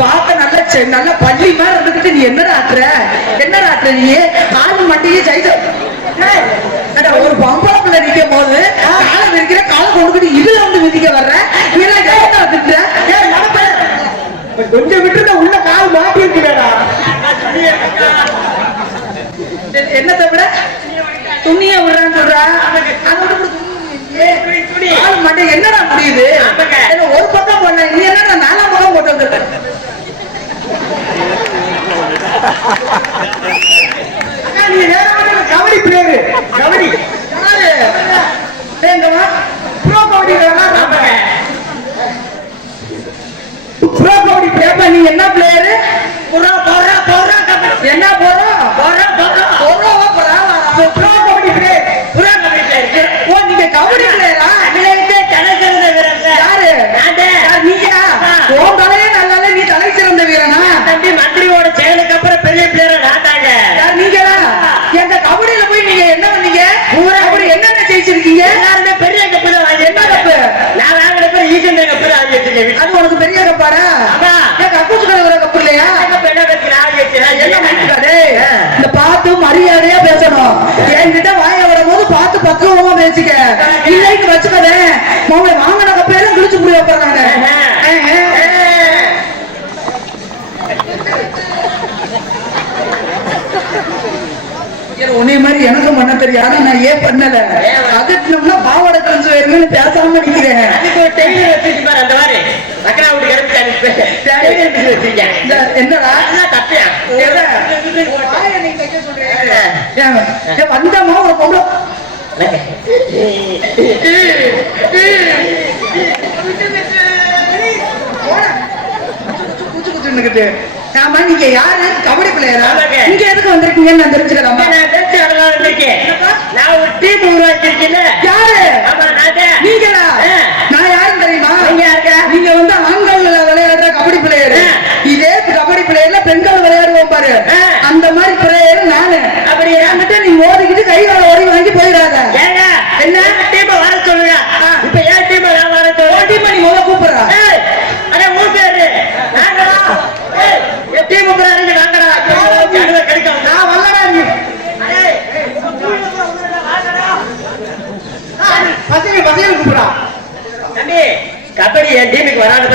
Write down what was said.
பார்க்க நல்ல நல்ல பள்ளி மாதிரி இருந்துகிட்டு நீ என்ன ஆட்டுற என்ன ஆட்டுற நீ? ஆள் மண்டியே ஜெயிச்ச ஒரு பம்பளத்துல நிக்கும் போது காலை விரிக்கிற காலை கொடுக்கிட்டு இதுல வந்து விதிக்க வர்ற? இதெல்லாம் ஜெயிச்சா திட்டுற? கொஞ்சம் விட்டு உள்ள கால் மாட்டி இருக்கிறடா என்ன தவிர? துணிய விடுறான்னு சொல்றா. அது மட்டும் என்னடா முடியுது? ஒரு பக்கம் என்ன பிளேயரு புறா போறா கபடி என்ன போறோம் போறா போறா போறோவா போறாவா ப்ரோ கபடி பிளேயர் புறா கபடி பிளேயர் ஓ நீங்க கபடி பிளேயரா அகிலேந்தே தலை சிறந்த வீரர் சார். யாரு நானே. யார் நீயா ஆ. உன் தலையே நல்லா இல்ல, நீ தலை சிறந்த வீரனா தம்பி மந்திரியோட செயலுக்கு அப்புறம் பெரிய பிளேயர் நான் தாங்க யார் நீங்களா எங்க கபடியில போய் நீங்க என்ன பண்ணீங்க பூரா கபடி என்னென்ன ஜெயிச்சிருக்கீங்க எல்லாருமே பெரிய கப்பு தான் வாங்கி என்ன கப்பு? நான் வாங்கின பேர் ஈசன் கப்பு தான் வாங்கி வச்சிருக்கேன் அது உனக்கு பெரிய கப்பாரா ஆமா. ஏன் கக்கூசு கழுவுற கப்பு இல்லையா கப்பு என்ன பேருக்கு நான் வாங்கி வச்சிருக்கேன் என்ன என்ன பண்ணிட்டா டேய்? இந்த பார்த்து பேசணும் என்கிட்ட வாய வரும்போது பார்த்து பக்குவமா பேசிக்க. இல்லைன்னு வச்சுக்கதே உங்களை வாங்கின கப்பையெல்லாம் கிழிச்சு முடிய போறாங்க உன்னை மாதிரி எனக்கும் பண்ண தெரியும் ஆனா நான் ஏன் பண்ணல? அகட்டினோம்னா பாவாடை கழிச்சு வேணும்னு பேசாம நிக்கிறேன். என்னடா? தப்பியா? வந்தமா ஒரு பொம்பளை. ஆமா நீங்க யாரு? கபடி ஆமாங்க. இங்க எதுக்கு வந்திருக்கீங்கன்னு நான் தெரிஞ்சுக்கலாமா? நான் ஒரு டீம் உருவாக்கியிருக்கேன்ல யாரு ஆமா நான் தான். நீங்களா ஆ. நான் யாரும் தெரியுமா நீங்க யாருக்கா? நீங்க வந்து ஆண்கள் விளையாடுற கபடி பிளேயர் ஆ. இதே கபடி பிளேயர்ல பெண்கள் விளையாடுவோம் பாரு ஆ. அந்த மாதிரி பிளேயர் நானு அப்படியா? என்கிட்ட நீ மோதிக்கிட்டு கை கால ஓடி வாங்கி போயிடாத ஏங்க என்ன? டீம் வர சொல்லுங்க. இப்ப ஏன் டீம் நான் வர சொல்லுங்க? டீம் நீ முதல்ல கூப்பிடுறா. அடே பேரு நாங்கடா ஏய் டீம் அப்புறம் இறங்கி வாங்கடா. ஜனதை கிடைக்கும் நான் வரலடா நீ. பசங்க பசங்க கூப்பிடுறா. தம்பி கபடி என் டீமுக்கு வராது